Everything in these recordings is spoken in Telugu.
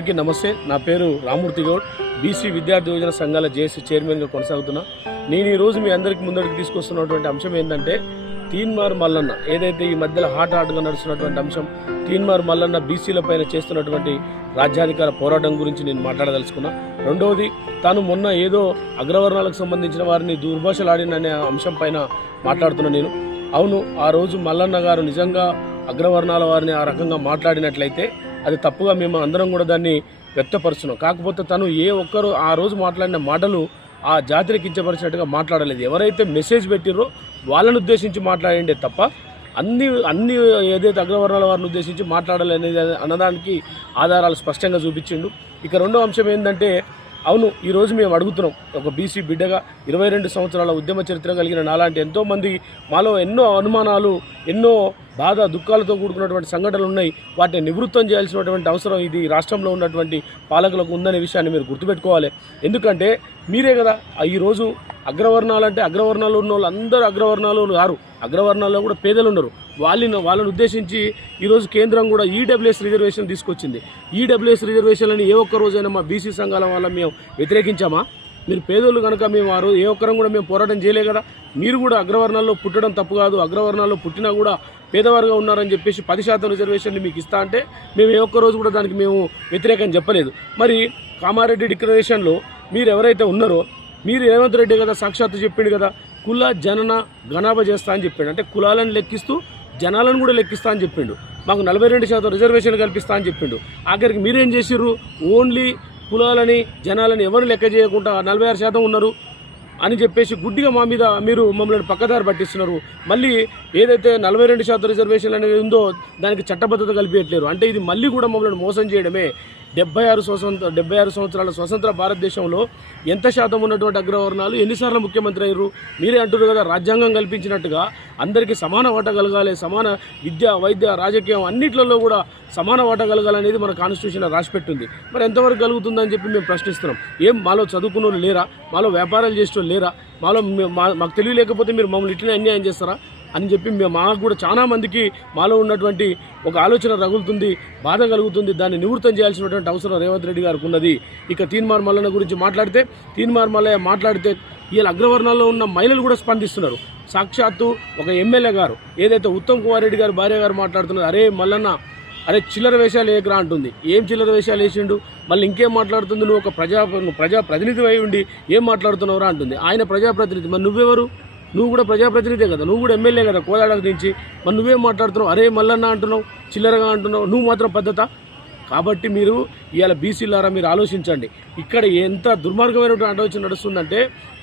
అందరికీ నమస్తే. నా పేరు రామూర్తి గౌడ్. బీసీ విద్యార్థి యోజన సంఘాల జేఏసీ చైర్మన్గా కొనసాగుతున్నా. నేను ఈ రోజు మీ అందరికీ ముందరికి తీసుకొస్తున్నటువంటి అంశం ఏంటంటే తీన్మార్ మల్లన్న ఏదైతే ఈ మధ్యలో హాట్ హాట్గా నడుస్తున్నటువంటి అంశం తీన్మార్ మల్లన్న బీసీల పైన చేస్తున్నటువంటి రాజ్యాధికార పోరాటం గురించి నేను మాట్లాడదలుచుకున్నా. రెండవది తాను మొన్న ఏదో అగ్రవర్ణాలకు సంబంధించిన వారిని దుర్భాషలాడిననే అంశం పైన మాట్లాడుతున్నా నేను. అవును ఆ రోజు మల్లన్న గారు నిజంగా అగ్రవర్ణాల వారిని ఆ రకంగా మాట్లాడినట్లయితే అది తప్పుగా మేము అందరం కూడా దాన్ని వ్యక్తపరుస్తున్నాం. కాకపోతే తను ఏ ఒక్కరు ఆ రోజు మాట్లాడిన మాటలు ఆ జాతిని కించపరిచినట్టుగా మాట్లాడలేదు. ఎవరైతే మెసేజ్ పెట్టిరో వాళ్ళని ఉద్దేశించి మాట్లాడిండే తప్ప అన్ని అన్ని ఏదైతే అగ్రవర్ణాల వారిని ఉద్దేశించి మాట్లాడాలనేది అన్నదానికి ఆధారాలు స్పష్టంగా చూపించిండు. ఇక రెండో అంశం ఏంటంటే అవును ఈరోజు మేము అడుగుతున్నాం. ఒక బీసీ బిడ్డగా ఇరవై రెండు సంవత్సరాల ఉద్యమ చరిత్ర కలిగిన నాలాంటి ఎంతోమంది మాలో ఎన్నో అనుమానాలు ఎన్నో బాధ దుఃఖాలతో కూడుకున్నటువంటి సంఘటనలు ఉన్నాయి. వాటిని నివృత్తం చేయాల్సినటువంటి అవసరం ఇది. రాష్ట్రంలో ఉన్నటువంటి పాలకులకు ఉందనే విషయాన్ని మీరు గుర్తుపెట్టుకోవాలి. ఎందుకంటే మీరే కదా ఆ ఈరోజు అగ్రవర్ణాలు అంటే అగ్రవర్ణాలు ఉన్న వాళ్ళు అందరూ అగ్రవర్ణాలు కారు. అగ్రవర్ణాల్లో కూడా పేదలు ఉన్నారు వాళ్ళని వాళ్ళని ఉద్దేశించి ఈరోజు కేంద్రం కూడా ఈడబ్ల్యూఎస్ రిజర్వేషన్ తీసుకొచ్చింది. ఈడబ్ల్యూఎస్ రిజర్వేషన్లని ఏ ఒక్క రోజైనా మా బీసీ సంఘాల వల్ల మేము వ్యతిరేకించామా? మీరు పేదోళ్ళు కనుక మేము ఆ రోజు ఏ ఒక్కరం కూడా మేము పోరాటం చేయలే కదా? మీరు కూడా అగ్రవర్ణాల్లో పుట్టడం తప్పు కాదు. అగ్రవర్ణాల్లో పుట్టినా కూడా పేదవారుగా ఉన్నారని చెప్పేసి పది శాతం రిజర్వేషన్లు మీకు ఇస్తా అంటే మేము ఏ ఒక్క రోజు కూడా దానికి మేము వ్యతిరేకం చెప్పలేదు. మరి కామారెడ్డి డిక్లరేషన్లో మీరు ఎవరైతే ఉన్నారో మీరు రేవంత్ రెడ్డి కదా సాక్షాత్తు చెప్పిండు కదా కుల జనన గణాభ చేస్తా అని చెప్పిండు. అంటే కులాలను లెక్కిస్తూ జనాలను కూడా లెక్కిస్తా అని చెప్పిండు. మాకు నలభై రెండు శాతం రిజర్వేషన్ కల్పిస్తా అని చెప్పిండు. ఆఖరికి మీరేం చేసిర్రు? ఓన్లీ కులాలని జనాలని ఎవరు లెక్క చేయకుండా నలభై ఆరు శాతం ఉన్నారు అని చెప్పేసి గుడ్డిగా మా మీద మీరు మమ్మల్ని పక్కదారి పట్టిస్తున్నారు. మళ్ళీ ఏదైతే నలభై రెండు శాతం రిజర్వేషన్ అనేది ఉందో దానికి చట్టబద్ధత కల్పించట్లేరు. అంటే ఇది మళ్ళీ కూడా మమ్మల్ని మోసం చేయడమే. డెబ్బై ఆరు స్వతంత్ర డెబ్బై ఆరు సంవత్సరాల స్వతంత్ర భారతదేశంలో ఎంత శాతం ఉన్నటువంటి అగ్రవర్ణాలు ఎన్నిసార్లు ముఖ్యమంత్రి అయ్యారు? మీరే అంటున్నారు కదా రాజ్యాంగం కల్పించినట్టుగా అందరికీ సమాన వాటా కలగాలి సమాన విద్య వైద్య రాజకీయం అన్నిట్లలో కూడా సమాన వాటా కలగాలనేది మన కాన్స్టిట్యూషన్ రాసిపెట్టింది. మరి ఎంతవరకు కలుగుతుందని చెప్పి మేము ప్రశ్నిస్తున్నాం. ఏం మాలో చదువుకున్న వాళ్ళు లేరా? మాలో వ్యాపారాలు చేసిన లేరా? మాలో మా- మాకు తెలివి లేకపోతే మీరు మమ్మల్ని ఇట్లనే అన్యాయం చేస్తారా? అని చెప్పి మేము మాకు కూడా చాలా మందికి మాలో ఉన్నటువంటి ఒక ఆలోచన రగులుతుంది బాధ కలుగుతుంది. దాన్ని నివృత్తం చేయాల్సినటువంటి అవసరం రేవంత్ రెడ్డి గారికి ఉన్నది. ఇక తీన్మార్ మల్లన్న గురించి మాట్లాడితే తీన్మార్ మల్లయ్య మాట్లాడితే వీళ్ళ అగ్రవర్ణాల్లో ఉన్న మహిళలు కూడా స్పందిస్తున్నారు. సాక్షాత్తు ఒక ఎమ్మెల్యే గారు ఏదైతే ఉత్తమ్ కుమార్ రెడ్డి గారు భార్య గారు మాట్లాడుతున్నారు అరే మల్లన్న అరే చిల్లర వేషాలు ఏకరా అంటుంది. ఏం చిల్లర వేషాలు వేసిండు? మళ్ళీ ఇంకేం మాట్లాడుతుంది? నువ్వు ఒక ప్రజా ప్రజా ప్రతినిధి అయి ఉండి ఏం మాట్లాడుతున్నావురా అంటుంది. ఆయన ప్రజాప్రతినిధి. మరి నువ్వెవరు? నువ్వు కూడా ప్రజాప్రతినిధే కదా నువ్వు కూడా ఎమ్మెల్యే కదా కోదాడ నుంచి మరి నువ్వేం మాట్లాడుతున్నావు? అరే మల్లన్న అంటున్నావు చిల్లరగా అంటున్నావు నువ్వు మాత్రం పద్ధత. కాబట్టి మీరు ఇవాళ బీసీలారా మీరు ఆలోచించండి. ఇక్కడ ఎంత దుర్మార్గమైనటువంటి ఆలోచన నడుస్తుందంటే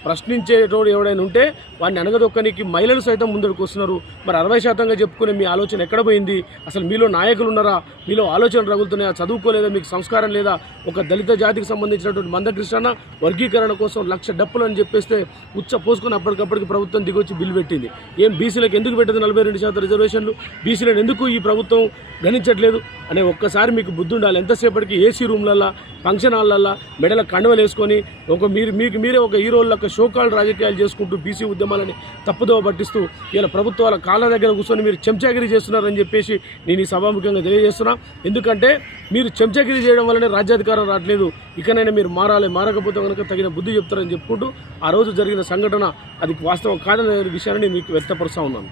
ప్రశ్నించేటోడు ఎవడైనా ఉంటే వాడిని అనగదొక్కనికి మహిళలు సైతం ముందడుకు వస్తున్నారు. మరి అరవై శాతంగా చెప్పుకునే మీ ఆలోచన ఎక్కడ పోయింది? అసలు మీలో నాయకులు ఉన్నారా? మీలో ఆలోచన రగులుతున్నాయా? చదువుకోలేదా? మీకు సంస్కారం లేదా? ఒక దళిత జాతికి సంబంధించినటువంటి మందకృష్ణ వర్గీకరణ కోసం లక్ష డప్పులు అని చెప్పేస్తే ఉచ్చ పోసుకుని అప్పటికప్పటికి ప్రభుత్వం దిగొచ్చి బిల్లు పెట్టింది. ఏం బీసీలకు ఎందుకు పెట్టదు నలభై రెండు శాతం రిజర్వేషన్లు? బీసీలను ఎందుకు ఈ ప్రభుత్వం గణించట్లేదు? అనే ఒక్కసారి మీకు బుద్ధి ఉండాలి. ఎంతసేపటికి ఏసీ రూమ్లల్లా ఫంక్షన్ హాల్లల్లో మెడల కండవలు వేసుకొని ఒక మీరు మీకు మీరే ఒక హీరోల ఒక షోకాల్ రాజకీయాలు చేసుకుంటూ బీసీ ఉద్యమాలని తప్పుదోవ పట్టిస్తూ ఇలా ప్రభుత్వాల కాళ్ళ దగ్గర కూర్చొని మీరు చెంచాగిరి చేస్తున్నారని చెప్పేసి నేను ఈ సభాముఖంగా తెలియజేస్తున్నా. ఎందుకంటే మీరు చెంచాగిరి చేయడం వల్లనే రాజ్యాధికారం రావట్లేదు. ఇకనైనా మీరు మారాలి మారకపోతే కనుక తగిన బుద్ధి చెప్తారని చెప్పుకుంటూ ఆ రోజు జరిగిన సంఘటన అది వాస్తవం కాదనే విషయాన్ని మీకు వ్యక్తపరుస్తూ ఉన్నాను.